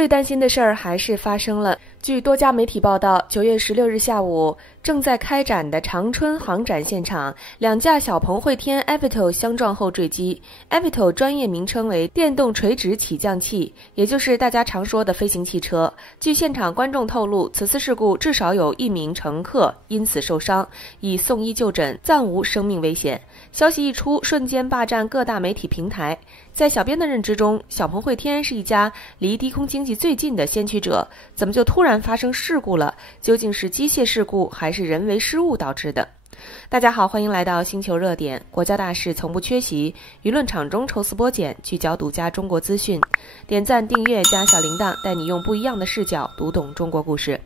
最担心的事儿还是发生了。据多家媒体报道，9月16日下午，正在开展的长春航展现场，2架小鹏汇天 eVTOL 相撞后坠机。eVTOL 专业名称为电动垂直起降器，也就是大家常说的飞行汽车。据现场观众透露，此次事故至少有1名乘客因此受伤，已送医就诊，暂无生命危险。消息一出，瞬间霸占各大媒体平台。在小编的认知中，小鹏汇天是一家离低空经济最近的先驱者，怎么就突然发生事故了？究竟是机械事故还是人为失误导致的？大家好，欢迎来到星球热点，国家大事从不缺席，舆论场中抽丝剥茧，聚焦独家中国资讯。点赞、订阅加小铃铛，带你用不一样的视角读懂中国故事。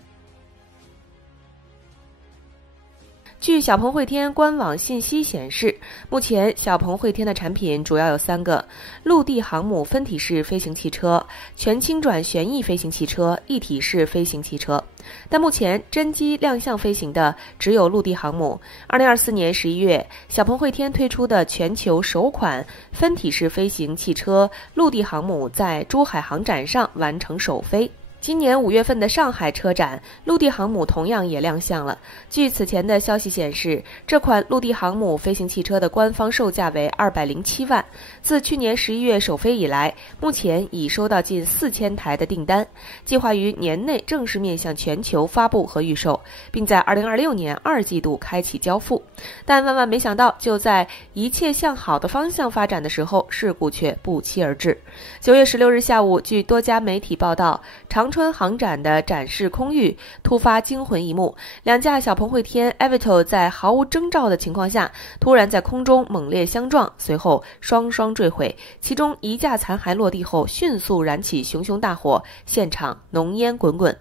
据小鹏汇天官网信息显示，目前小鹏汇天的产品主要有3个：陆地航母分体式飞行汽车、全轻转旋翼飞行汽车、一体式飞行汽车。但目前真机亮相飞行的只有陆地航母。2024年11月，小鹏汇天推出的全球首款分体式飞行汽车陆地航母在珠海航展上完成首飞。今年5月份的上海车展，陆地航母同样也亮相了。据此前的消息显示，这款陆地航母飞行汽车的官方售价为207万。自去年11月首飞以来，目前已收到近4000台的订单，计划于年内正式面向全球发布和预售，并在2026年2季度开启交付。但万万没想到，就在一切向好的方向发展的时候，事故却不期而至。9月16日下午，据多家媒体报道，长春航展的展示空域突发惊魂一幕，2架小鹏汇天 eVTOL 在毫无征兆的情况下，突然在空中猛烈相撞，随后双双坠毁，其中1架残骸落地后迅速燃起熊熊大火，现场浓烟滚滚。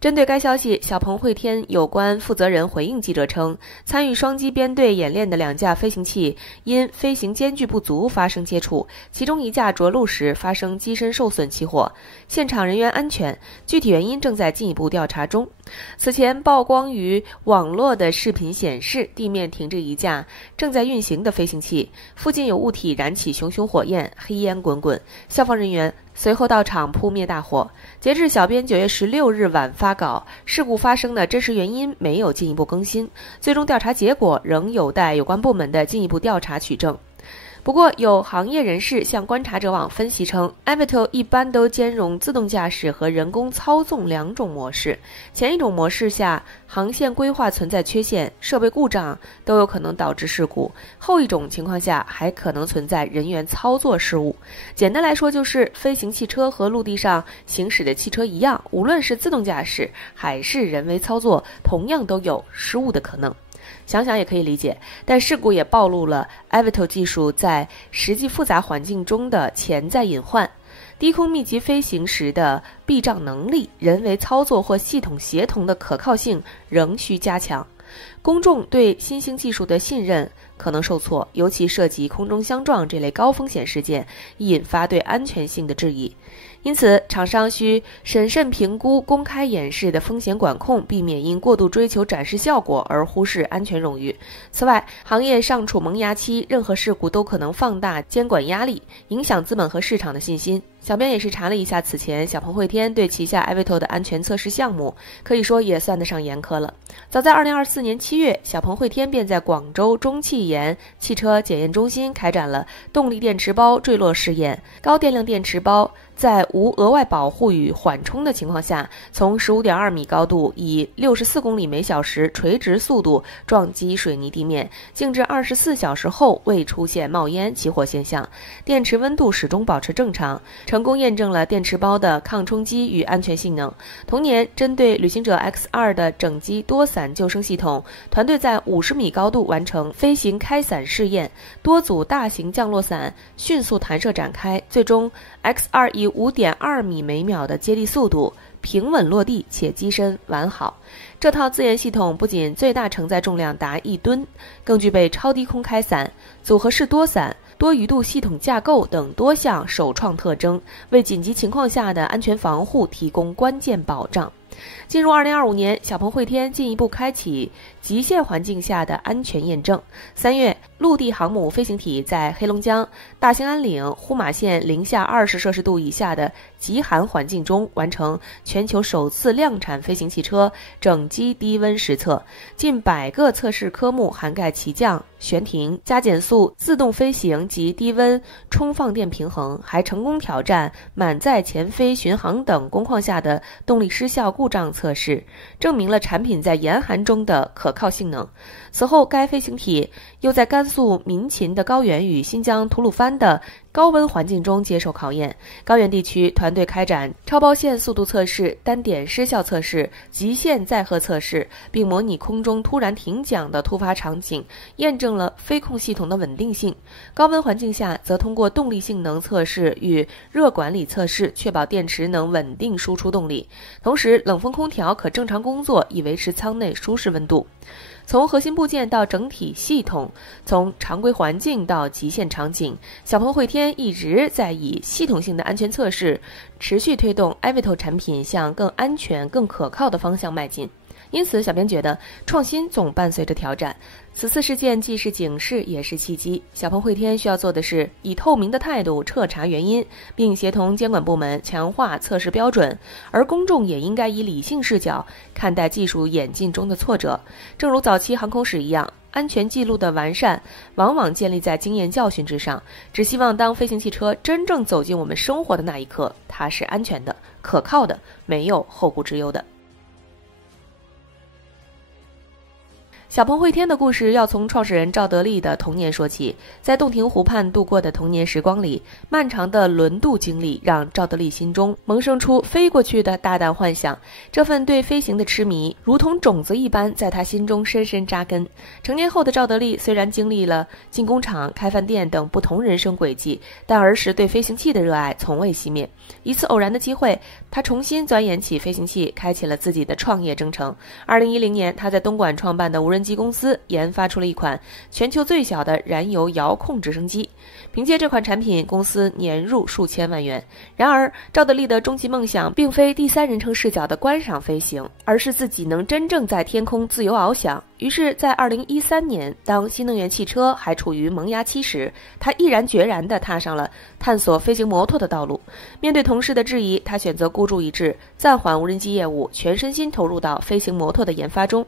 针对该消息，小鹏汇天有关负责人回应记者称，参与双机编队演练的2架飞行器因飞行间距不足发生接触，其中1架着陆时发生机身受损起火，现场人员安全，具体原因正在进一步调查中。此前曝光于网络的视频显示，地面停着1架正在运行的飞行器，附近有物体燃起熊熊火焰，黑烟滚滚，消防人员随后到场扑灭大火。截至小编9月16日晚发稿，事故发生的真实原因没有进一步更新，最终调查结果仍有待有关部门的进一步调查取证。不过，有行业人士向观察者网分析称 eVTOL 一般都兼容自动驾驶和人工操纵2种模式，前一种模式下航线规划存在缺陷，设备故障都有可能导致事故，后一种情况下还可能存在人员操作失误。简单来说，就是飞行汽车和陆地上行驶的汽车一样，无论是自动驾驶还是人为操作，同样都有失误的可能。想想也可以理解，但事故也暴露了 eVTOL 技术在实际复杂环境中的潜在隐患。低空密集飞行时的避障能力、人为操作或系统协同的可靠性仍需加强。公众对新兴技术的信任可能受挫，尤其涉及空中相撞这类高风险事件，易引发对安全性的质疑。因此，厂商需审慎评估公开演示的风险管控，避免因过度追求展示效果而忽视安全冗余。此外，行业尚处萌芽期，任何事故都可能放大监管压力，影响资本和市场的信心。小编也是查了一下此前小鹏汇天对旗下 eVTOL 的安全测试项目，可以说也算得上严苛了。早在2024年7月，小鹏汇天便在广州中汽研汽车检验中心开展了动力电池包坠落试验。高电量电池包在无额外保护与缓冲的情况下，从15.2米高度以64公里每小时垂直速度撞击水泥地面，静置24小时后未出现冒烟起火现象，电池温度始终保持正常，成功验证了电池包的抗冲击与安全性能。同年，针对旅行者 X2 的整机多伞救生系统，团队在50米高度完成飞行开伞试验，多组大型降落伞迅速弹射展开，最终 X2 以5.2米每秒的接地速度平稳落地，且机身完好。这套自研系统不仅最大承载重量达1吨，更具备超低空开伞、组合式多伞、多鱼度系统架构等多项首创特征，为紧急情况下的安全防护提供关键保障。进入2025年，小鹏汇天进一步开启极限环境下的安全验证。3月，陆地航母飞行体在黑龙江大兴安岭呼玛县零下20摄氏度以下的极寒环境中完成全球首次量产飞行汽车整机低温实测，近100个测试科目涵盖起降、悬停、加减速、自动飞行及低温充放电平衡，还成功挑战满载前飞巡航等工况下的动力失效故障测试，证明了产品在严寒中的可靠性能。此后，该飞行体又在甘肃民勤的高原与新疆吐鲁番的高温环境中接受考验。高原地区团队开展超包线速度测试、单点失效测试、极限载荷测试，并模拟空中突然停降的突发场景，验证了飞控系统的稳定性。高温环境下，则通过动力性能测试与热管理测试，确保电池能稳定输出动力。同时，冷风空调可正常工作，以维持舱内舒适温度。从核心部件到整体系统，从常规环境到极限场景，小鹏汇天一直在以系统性的安全测试，持续推动 eVTOL 产品向更安全、更可靠的方向迈进。因此，小编觉得创新总伴随着挑战。此次事件既是警示，也是契机。小鹏汇天需要做的是以透明的态度彻查原因，并协同监管部门强化测试标准，而公众也应该以理性视角看待技术演进中的挫折。正如早期航空史一样，安全记录的完善往往建立在经验教训之上。只希望当飞行汽车真正走进我们生活的那一刻，它是安全的、可靠的，没有后顾之忧的。小鹏汇天的故事要从创始人赵德利的童年说起。在洞庭湖畔度过的童年时光里，漫长的轮渡经历让赵德利心中萌生出飞过去的大胆幻想。这份对飞行的痴迷如同种子一般在他心中深深扎根。成年后的赵德利虽然经历了进工厂、开饭店等不同人生轨迹，但儿时对飞行器的热爱从未熄灭。一次偶然的机会，他重新钻研起飞行器，开启了自己的创业征程。2010年，他在东莞创办的无人机公司研发出了一款全球最小的燃油遥控直升机。凭借这款产品，公司年入数千万元。然而，赵德利的终极梦想并非第三人称视角的观赏飞行，而是自己能真正在天空自由翱翔。于是，在2013年，当新能源汽车还处于萌芽期时，他毅然决然地踏上了探索飞行摩托的道路。面对同事的质疑，他选择孤注一掷，暂缓无人机业务，全身心投入到飞行摩托的研发中。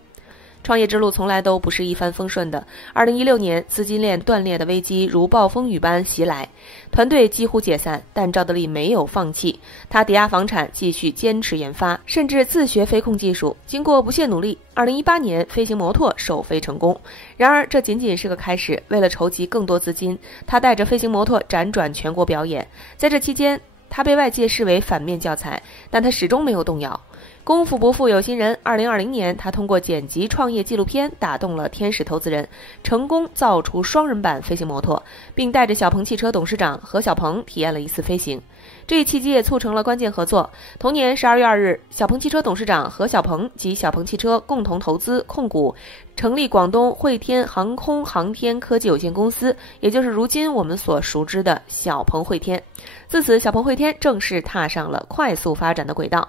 创业之路从来都不是一帆风顺的。2016年，资金链断裂的危机如暴风雨般袭来，团队几乎解散，但赵德利没有放弃，他抵押房产，继续坚持研发，甚至自学飞控技术。经过不懈努力，2018年飞行摩托首飞成功。然而，这仅仅是个开始。为了筹集更多资金，他带着飞行摩托辗转全国表演。在这期间，他被外界视为反面教材，但他始终没有动摇。功夫不负有心人，2020年，他通过剪辑创业纪录片打动了天使投资人，成功造出双人版飞行摩托，并带着小鹏汽车董事长何小鹏体验了一次飞行。这一契机也促成了关键合作。同年12月2日，小鹏汽车董事长何小鹏及小鹏汽车共同投资控股，成立广东汇天航空航天科技有限公司，也就是如今我们所熟知的小鹏汇天。自此，小鹏汇天正式踏上了快速发展的轨道。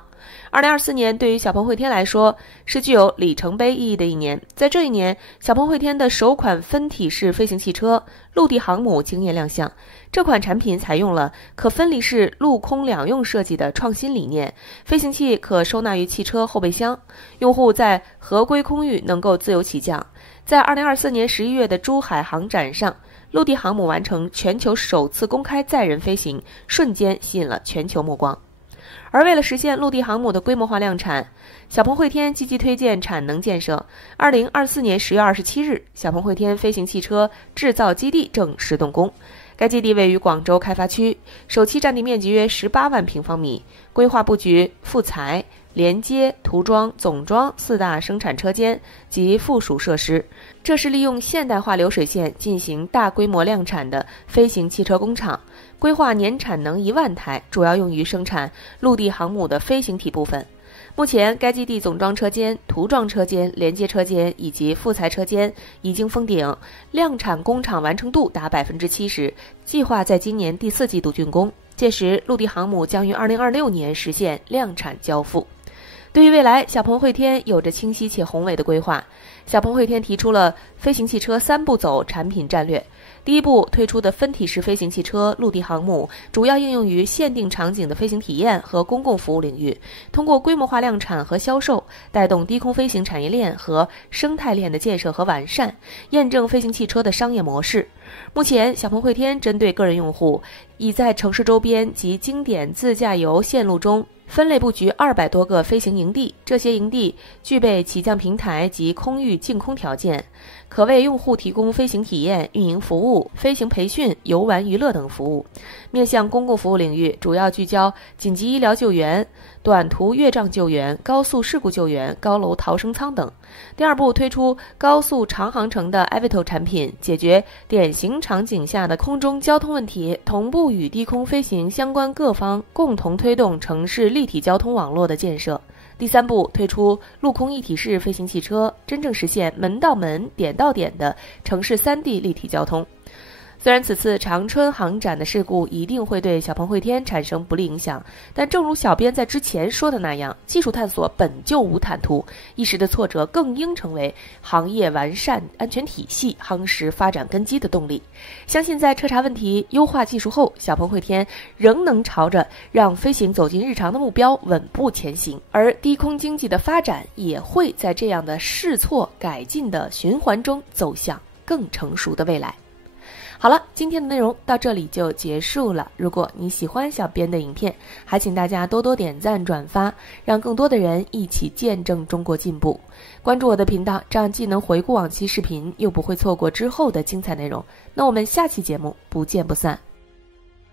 2024年对于小鹏汇天来说是具有里程碑意义的一年。在这一年，小鹏汇天的首款分体式飞行汽车陆地航母惊艳亮相。这款产品采用了可分离式陆空两用设计的创新理念，飞行器可收纳于汽车后备箱，用户在合规空域能够自由起降。在2024年11月的珠海航展上，陆地航母完成全球首次公开载人飞行，瞬间吸引了全球目光。而为了实现陆地航母的规模化量产，小鹏汇天积极推进产能建设。2024年10月27日，小鹏汇天飞行汽车制造基地正式动工。该基地位于广州开发区，首期占地面积约18万平方米，规划布局副材、连接、涂装、总装4大生产车间及附属设施。这是利用现代化流水线进行大规模量产的飞行汽车工厂，规划年产能1万台，主要用于生产陆地航母的飞行体部分。目前，该基地总装车间、涂装车间、连接车间以及副材车间已经封顶，量产工厂完成度达70%，计划在今年第4季度竣工。届时，陆地航母将于2026年实现量产交付。对于未来，小鹏汇天有着清晰且宏伟的规划。小鹏汇天提出了飞行汽车3步走产品战略。第一步，推出的分体式飞行汽车陆地航母，主要应用于限定场景的飞行体验和公共服务领域，通过规模化量产和销售，带动低空飞行产业链和生态链的建设和完善，验证飞行汽车的商业模式。目前，小鹏汇天针对个人用户，已在城市周边及经典自驾游线路中分类布局200多个飞行营地，这些营地具备起降平台及空域净空条件，可为用户提供飞行体验、运营服务、飞行培训、游玩娱乐等服务。面向公共服务领域，主要聚焦紧急医疗救援、短途越障救援、高速事故救援、高楼逃生舱等。第二步，推出高速长航程的 eVTOL 产品，解决典型场景下的空中交通问题，同步与低空飞行相关各方共同推动城市立体交通网络的建设。第三步，推出陆空一体式飞行汽车，真正实现门到门、点到点的城市3D 立体交通。虽然此次长春航展的事故一定会对小鹏汇天产生不利影响，但正如小编在之前说的那样，技术探索本就无坦途，一时的挫折更应成为行业完善安全体系、夯实发展根基的动力。相信在彻查问题、优化技术后，小鹏汇天仍能朝着让飞行走进日常的目标稳步前行，而低空经济的发展也会在这样的试错改进的循环中走向更成熟的未来。好了，今天的内容到这里就结束了。如果你喜欢小编的影片，还请大家多多点赞转发，让更多的人一起见证中国进步。关注我的频道，这样既能回顾往期视频，又不会错过之后的精彩内容。那我们下期节目不见不散。